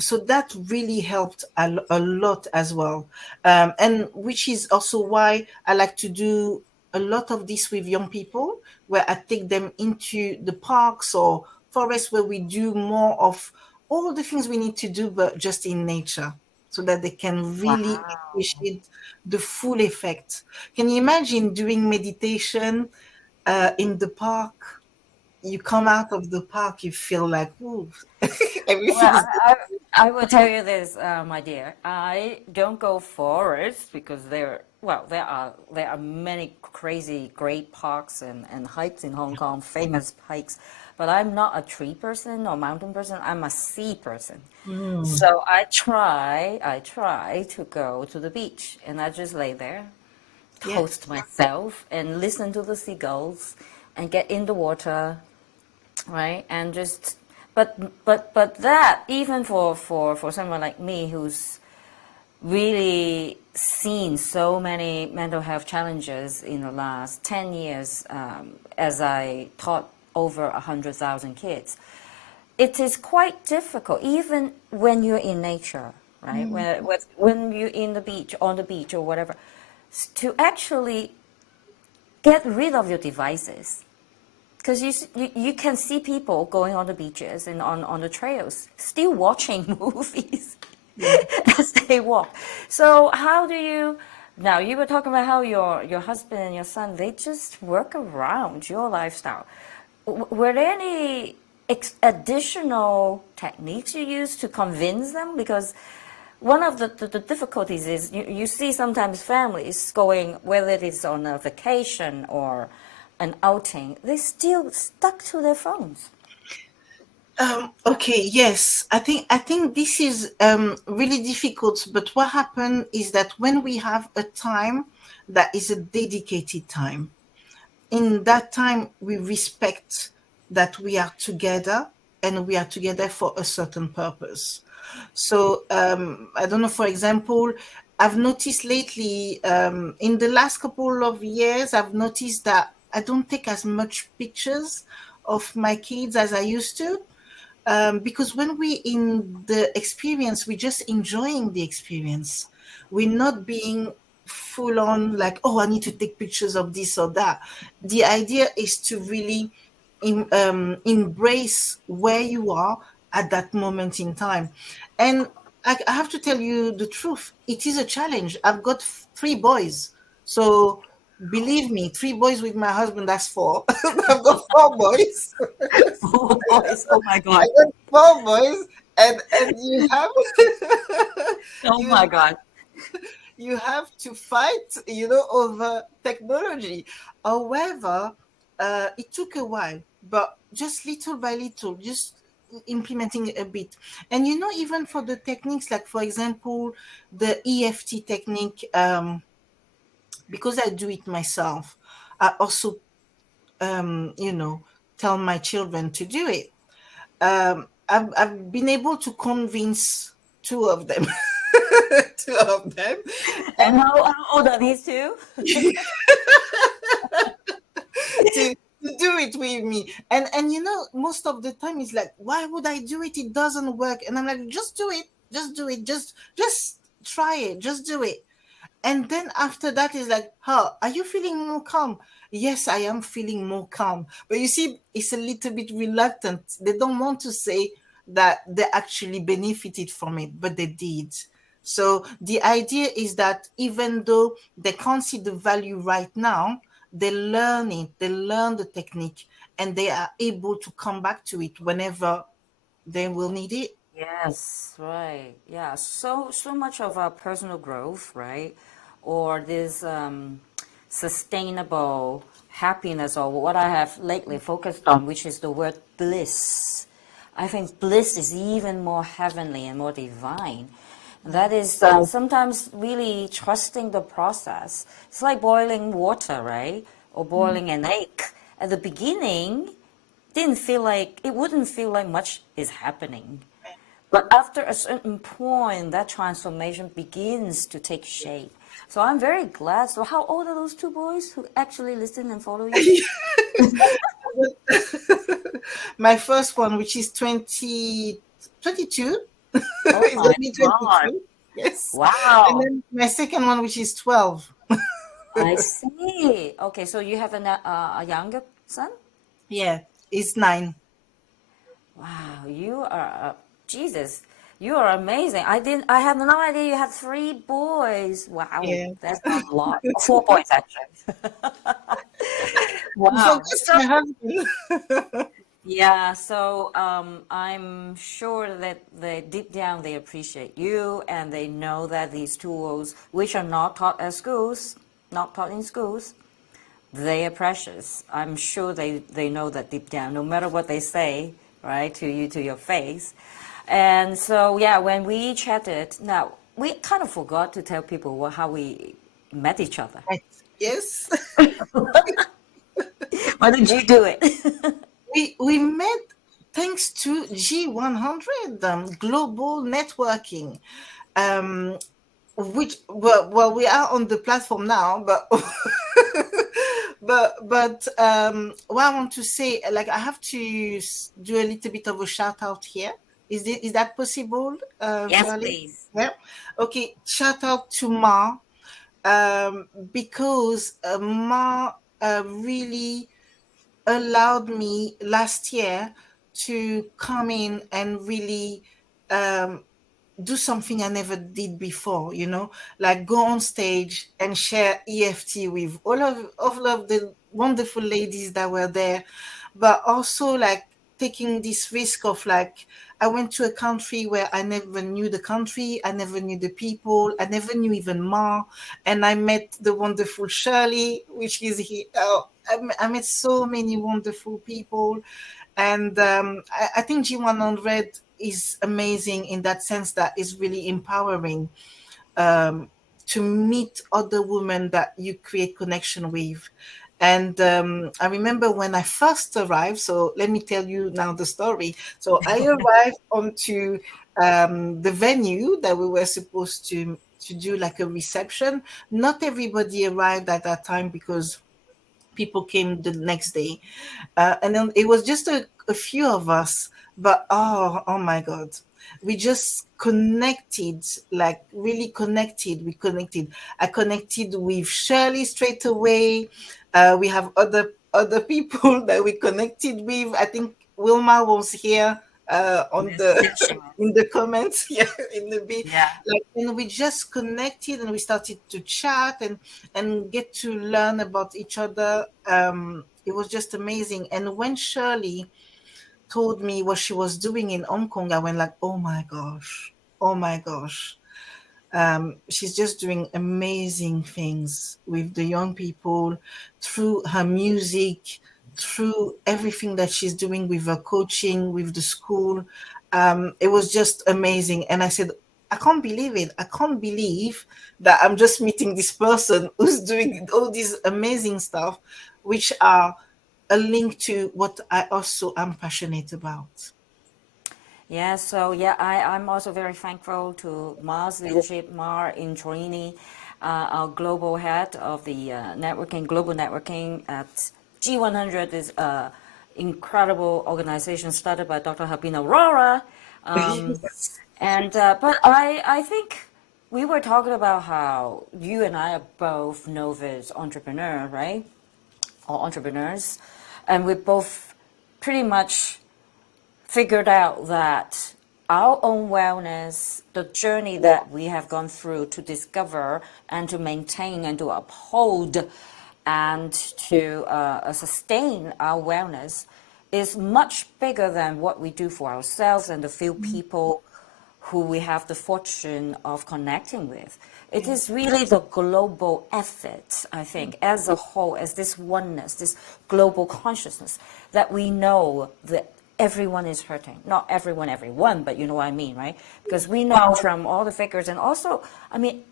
So that really helped a lot as well. And which is also why I like to do a lot of this with young people, where I take them into the parks or forests where we do more of all the things we need to do, but just in nature, so that they can really Wow. appreciate the full effect. Can you imagine doing meditation in the park? You come out of the park, you feel like, ooh, Well, everything is I will tell you this, my dear. I don't go forests because there are many crazy great parks and hikes in Hong Kong, famous hikes. But I'm not a tree person or mountain person. I'm a sea person. good. So I try to go to the beach and I just lay there, Yes. toast myself and listen to the seagulls and get in the water, right? And just, but that even for someone like me who's really seen so many mental health challenges in the last 10 years, as I taught over 100,000 kids, it is quite difficult, even when you're in nature, right? Mm. When you're in the beach, on the beach or whatever, to actually get rid of your devices. Because you can see people going on the beaches and on the trails, still watching movies Yeah. as they walk. So how do you, now you were talking about how your husband and your son, they just work around your lifestyle. Were there any additional techniques you used to convince them? Because one of the difficulties is you see sometimes families going, whether it is on a vacation or an outing, they still stuck to their phones. Okay, yes. I think this is really difficult, but what happened is that when we have a time that is a dedicated time, in that time we respect that we are together and we are together for a certain purpose. So I don't know, for example, I've noticed lately, in the last couple of years, I've noticed that I don't take as much pictures of my kids as I used to, because when we in the experience, we're just enjoying the experience. We're not being full on like, oh, I need to take pictures of this or that. The idea is to really embrace where you are at that moment in time. And I have to tell you the truth, it is a challenge. I've got three boys, so believe me, three boys with my husband, that's four. I've got four boys. Oh, boys, oh my I God. got four boys, and you have Oh you my God. you have to fight, over technology. However, it took a while, but just little by little, just implementing a bit. And even for the techniques, like for example, the EFT technique, because I do it myself, I also, tell my children to do it. I've been able to convince two of them, two of them, And how old are these two? to do it with me. And most of the time it's like, why would I do it? It doesn't work. And I'm like, just do it, just do it, just try it, just do it. And then after that is like, huh, are you feeling more calm? Yes, I am feeling more calm. But you see, it's a little bit reluctant. They don't want to say that they actually benefited from it, but they did. So the idea is that even though they can't see the value right now, they learn it, they learn the technique, and they are able to come back to it whenever they will need it. Yes, right. Yeah. So much of our personal growth, right? Or this sustainable happiness, or what I have lately focused on, which is the word bliss. I think bliss is even more heavenly and more divine. That is sometimes really trusting the process. It's like boiling water, right? Or boiling an egg. at the beginning, it wouldn't feel like much is happening. But after a certain point, that transformation begins to take shape. So I'm very glad. So how old are those two boys who actually listen and follow you? My first one, which is 2022, Oh is my only God. 22. Yes. And Wow. then my second one, which is 12. I see. Okay, so you have a younger son? Yeah, it's 9. Wow, you are, Jesus, you are amazing. I had no idea you had three boys. Wow, Yeah. that's not a lot. Four boys, actually. You forgot Wow. So, my husband. yeah, so I'm sure that they deep down they appreciate you and they know that these tools, which are not taught at schools, not taught in schools, they are precious. I'm sure they know that deep down, no matter what they say, right, to you, to your face. And so, yeah, when we chatted, now, we kind of forgot to tell people how we met each other. Right. Yes. Why did you do it? We met thanks to G100, global networking. Um, which well, we are on the platform now, but what I want to say, like, I have to do a little bit of a shout out here. Is that possible, Yes, Shirley? please. Yeah. Okay. Shout out to Ma, because Ma really allowed me last year to come in and really um, do something I never did before, like go on stage and share EFT with all of the wonderful ladies that were there, but also like taking this risk of, like, I went to a country where I never knew the country, I never knew the people, I never knew even Ma, and I met the wonderful Shirley, which is here. I met so many wonderful people, and I think G100 is amazing in that sense, that is really empowering, um, to meet other women that you create connection with. And I remember when I first arrived, so let me tell you now the story. So I arrived onto the venue that we were supposed to do like a reception. Not everybody arrived at that time because people came the next day, and then it was just a few of us, but oh my god, we just connected, like really connected. We connected. I connected with Shirley straight away. We have other people that we connected with. I think Wilma was here on Yes, the yes, she was. in the comments. Yeah, in the B. Yeah. Like, and we just connected and we started to chat and get to learn about each other. It was just amazing. And when Shirley told me what she was doing in Hong Kong, I went like, oh my gosh, oh my gosh. She's just doing amazing things with the young people through her music, through everything that she's doing with her coaching, with the school. It was just amazing. And I said, I can't believe it. I can't believe that I'm just meeting this person who's doing all these amazing stuff, which are a link to what I also am passionate about. Yeah, so yeah, I'm also very thankful to Mars Leadership, Mar Intrini, our global head of the global networking at G100 is an incredible organization started by Dr. Habina Aurora. Um, Yes. but I think we were talking about how you and I are both novice entrepreneurs, right? Or entrepreneurs, and we both pretty much figured out that our own wellness, the journey that we have gone through to discover and to maintain and to uphold and to sustain our wellness is much bigger than what we do for ourselves and the few people who we have the fortune of connecting with. It Yeah. is really the global effort, I think, as a whole, as this oneness, this global consciousness, that we know that everyone is hurting. Not everyone, but you know what I mean, right? Because we know from all the figures, and also, I mean,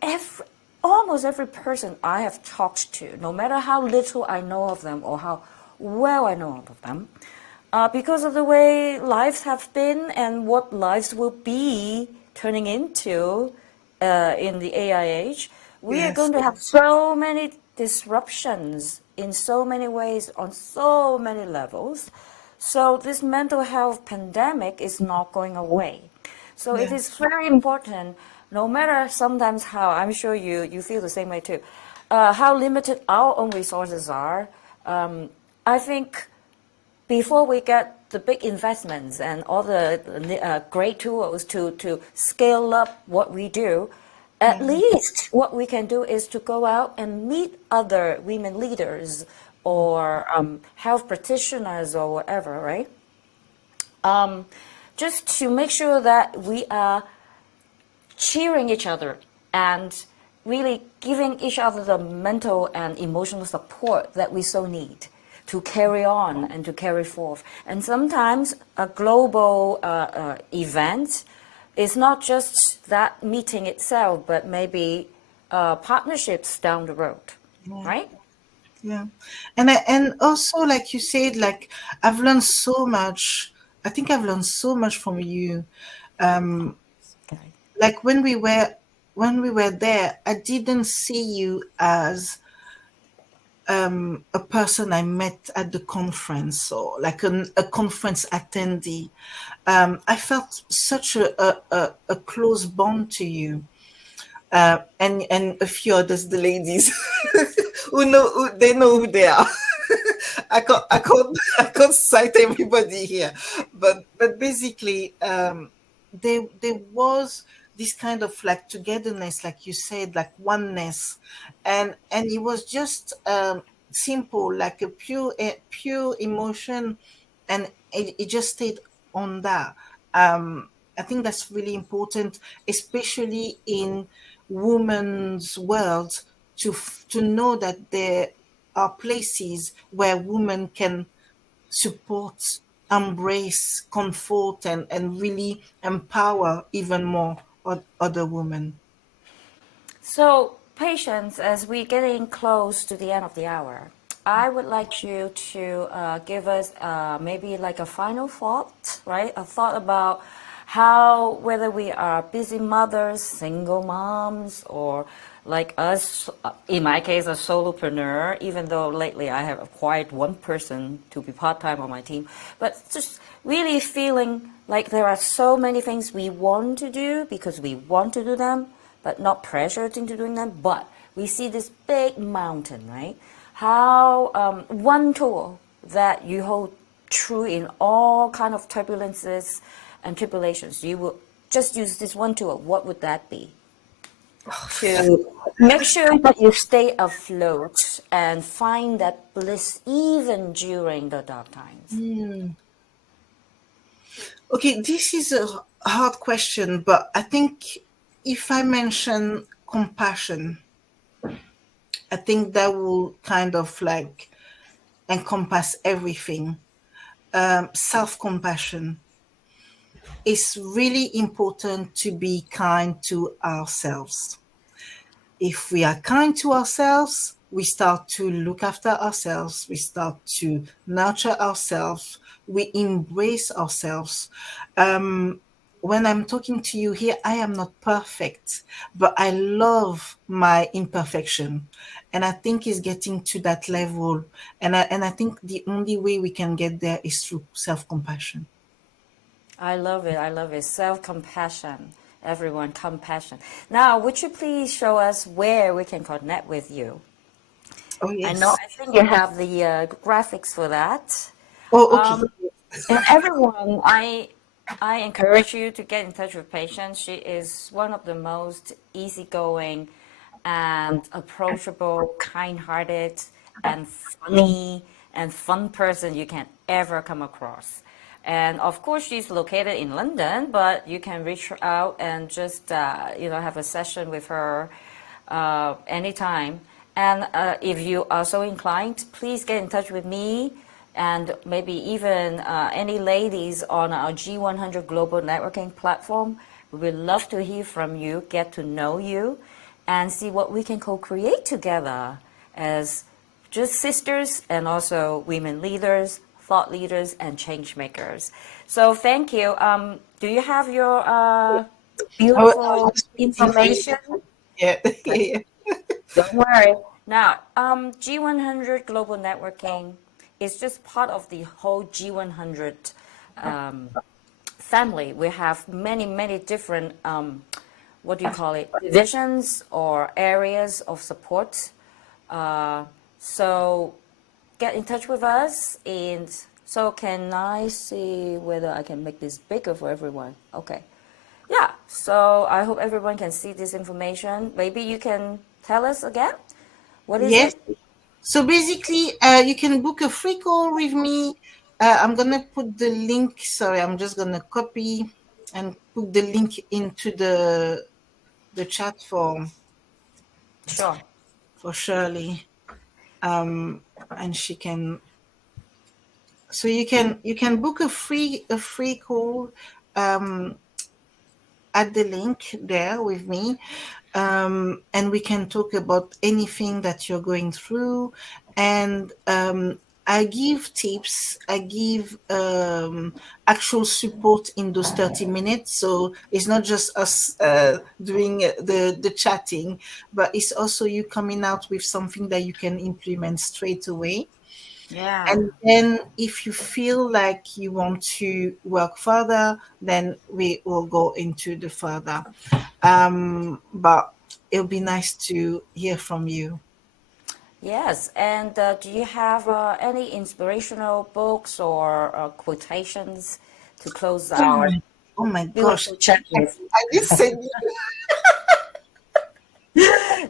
almost every person I have talked to, no matter how little I know of them or how Well, I know all of them. Because of the way lives have been and what lives will be turning into in the AI age, we are Yes. going to have so many disruptions in so many ways on so many levels. So this mental health pandemic is not going away. So it is Yes. very important, no matter sometimes how, I'm sure you feel the same way too, how limited our own resources are. I think before we get the big investments and all the great tools to scale up what we do, at Yeah. least what we can do is to go out and meet other women leaders or health practitioners or whatever, right? Just to make sure that we are cheering each other and really giving each other the mental and emotional support that we so need to carry on and to carry forth. And sometimes a global event is not just that meeting itself, but maybe partnerships down the road, Yeah. right? Yeah. And also, like you said, like I've learned so much. I think I've learned so much from you. Um, Okay. like when we were there, I didn't see you as a person I met at the conference or like a conference attendee. I felt such a close bond to you. And a few others, the ladies they know who they are. I can't cite everybody here, but basically, there was this kind of like togetherness, like you said, like oneness, and it was just simple, like a pure emotion, and it just stayed on that. I think that's really important, especially in women's world, to know that there are places where women can support, embrace, comfort, and really empower even more other women. So, patience, as we're getting close to the end of the hour, I would like you to give us maybe like a final thought, right? A thought about how, whether we are busy mothers, single moms, or like us, in my case, a solopreneur, even though lately I have acquired one person to be part time on my team, but just really feeling like there are so many things we want to do because we want to do them, but not pressured into doing them. But we see this big mountain, right? How one tool that you hold true in all kind of turbulences and tribulations, you will just use this one tool. What would that be? To make sure that you stay afloat and find that bliss even during the dark times. Okay, this is a hard question, but I think if I mention compassion, I think that will kind of like encompass everything. Self compassion. It's really important to be kind to ourselves. If we are kind to ourselves, we start to look after ourselves, we start to nurture ourselves, we embrace ourselves. Um, when I'm talking to you here, I am not perfect, but I love my imperfection. And I think it's getting to that level. And I think the only way we can get there is through self compassion. I love it. I love it. Self compassion. Everyone, compassion. Now, would you please show us where we can connect with you? Oh, I know, yes. I think you have the graphics for that. Oh, okay. And everyone, I encourage you to get in touch with Patience. She is one of the most easygoing and approachable, kind-hearted, and funny and fun person you can ever come across. And of course, she's located in London, but you can reach her out and just have a session with her anytime. And if you are so inclined, please get in touch with me and maybe even any ladies on our G100 Global Networking platform. We would love to hear from you, get to know you, and see what we can co-create together as just sisters and also women leaders, thought leaders, and change makers. So thank you. Do you have your I was beautiful just waiting for you. information? Yeah, Okay, yeah, don't worry. Now, G100 Global Networking is just part of the whole G100 um, family. We have many, many different, what do you call it, divisions or areas of support. Uh, so get in touch with us. And so can I see whether I can make this bigger for everyone? Okay. Yeah, so I hope everyone can see this information. Maybe you can tell us again. What is yes. it? So basically, you can book a free call with me. I'm gonna put the link. Sorry, I'm just gonna copy and put the link into the chat Sure. for Shirley. And she can. So you can book a free call. Um, at the link there with me, and we can talk about anything that you're going through. And I give tips, I give actual support in those 30 minutes. So it's not just us doing the chatting, but it's also you coming out with something that you can implement straight away. Yeah. And then if you feel like you want to work further, then we will go into the further. But it'll be nice to hear from you. Yes. And do you have any inspirational books or quotations to close Oh our my, oh my gosh. beautiful chat with? I did send you.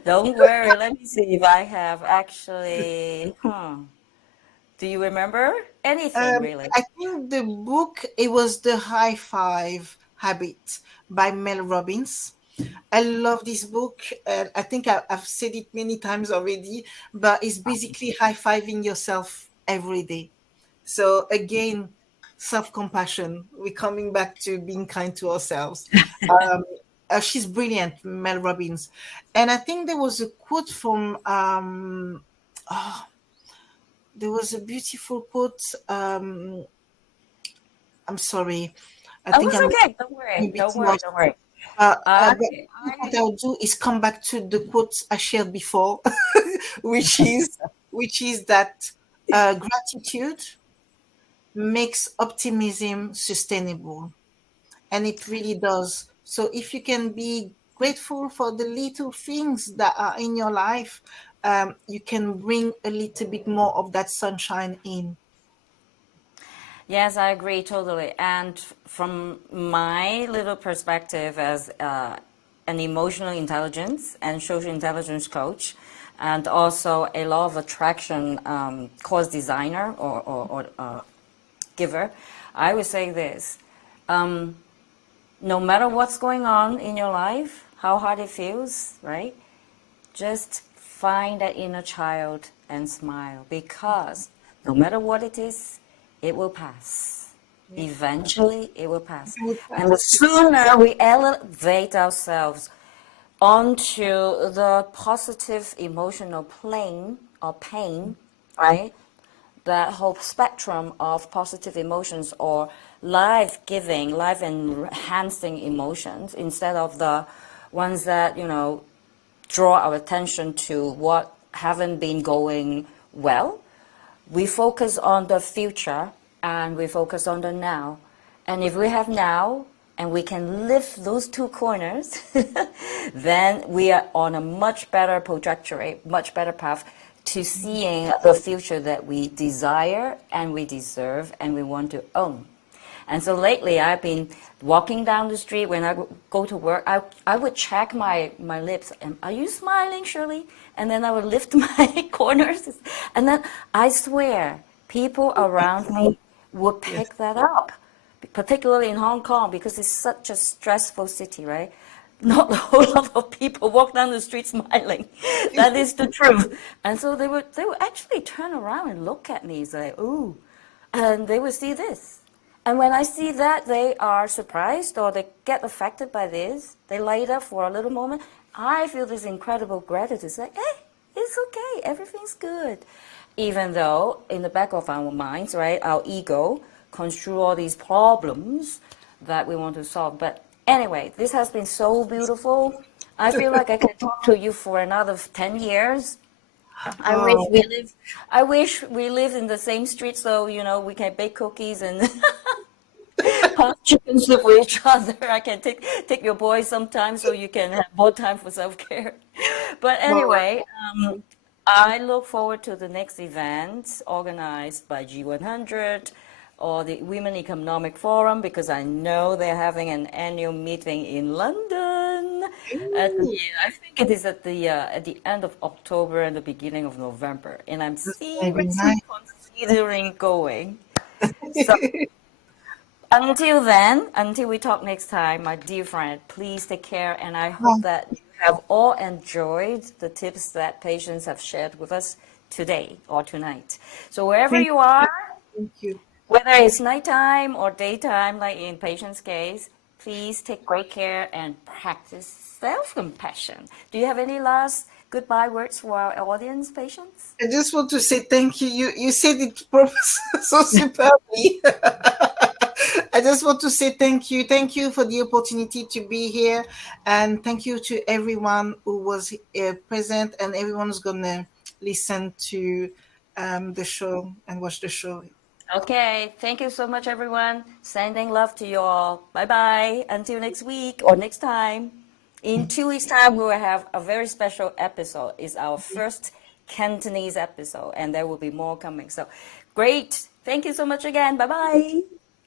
Don't worry. Let me see if I have actually. Do you remember anything really? I think the book, it was The High Five Habit by Mel Robbins. I love this book. I think I've said it many times already, but it's basically high fiving yourself every day. So again, self-compassion. We're coming back to being kind to ourselves. Um, she's brilliant, Mel Robbins. And I think there was a quote from there was a beautiful quote. I'm sorry. I Oh, think it's I'm okay. Don't a worry. bit Don't worry. lost. Don't worry. But Okay. what I'll do is come back to the quote I shared before, which is that gratitude makes optimism sustainable, and it really does. So if you can be grateful for the little things that are in your life, you can bring a little bit more of that sunshine in. Yes, I agree totally. And from my little perspective as an emotional intelligence and social intelligence coach, and also a law of attraction course designer or giver, I would say this. No matter what's going on in your life, how hard it feels, right? Just find that inner child and smile, because no matter what it is, it will pass. Yeah. Eventually, it will pass. It will And the pass. sooner we elevate ourselves onto the positive emotional plane or pain, right? That whole spectrum of positive emotions or life giving, life enhancing emotions, instead of the ones that, draw our attention to what haven't been going well. We focus on the future and we focus on the now. And if we have now and we can lift those two corners, then we are on a much better trajectory, much better path to seeing the future that we desire and we deserve and we want to own. And so lately, I've been walking down the street when I go to work. I would check my lips. And, are you smiling, Shirley? And then I would lift my corners. And then I swear, people around me would Yes. pick that up, particularly in Hong Kong, because it's such a stressful city, right? Not a whole lot of people walk down the street smiling. That is the truth. And so they would actually turn around and look at me, say, "Ooh," and they would see this. And when I see that they are surprised or they get affected by this, they light up for a little moment. I feel this incredible gratitude. It's like, hey, it's okay, everything's good. even though in the back of our minds, right, our ego construe all these problems that we want to solve. But anyway, this has been so beautiful. I feel like I can talk to you for another 10 years. I wish Oh, we live I wish we lived in the same street so we can bake cookies and hot chicken soup with each other. I can take your boys sometime so you can have more time for self-care. But wow. anyway, I look forward to the next event organized by G100 or the Women Economic Forum because I know they're having an annual meeting in London Ooh, I think it is at the end of October and the beginning of November, and I'm that's very seriously nice. considering going. So until then, until we talk next time, my dear friend, please take care, and I hope Oh, that you have all enjoyed the tips that patients have shared with us today or tonight. So wherever thank you are, thank you. whether it's nighttime or daytime, like in patient's case, please take great care and practice self-compassion. Do you have any last goodbye words for our audience, patients? I just want to say thank you. You said it so superbly. I just want to say thank you. Thank you for the opportunity to be here. And thank you to everyone who was present and everyone who's going to listen to the show and watch the show. Okay, thank you so much, everyone. Sending love to you all. Bye bye. Until next week or next time. In 2 weeks' time, we will have a very special episode. It's our first Cantonese episode, and there will be more coming. So great. Thank you so much again. Bye bye.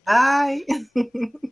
Bye.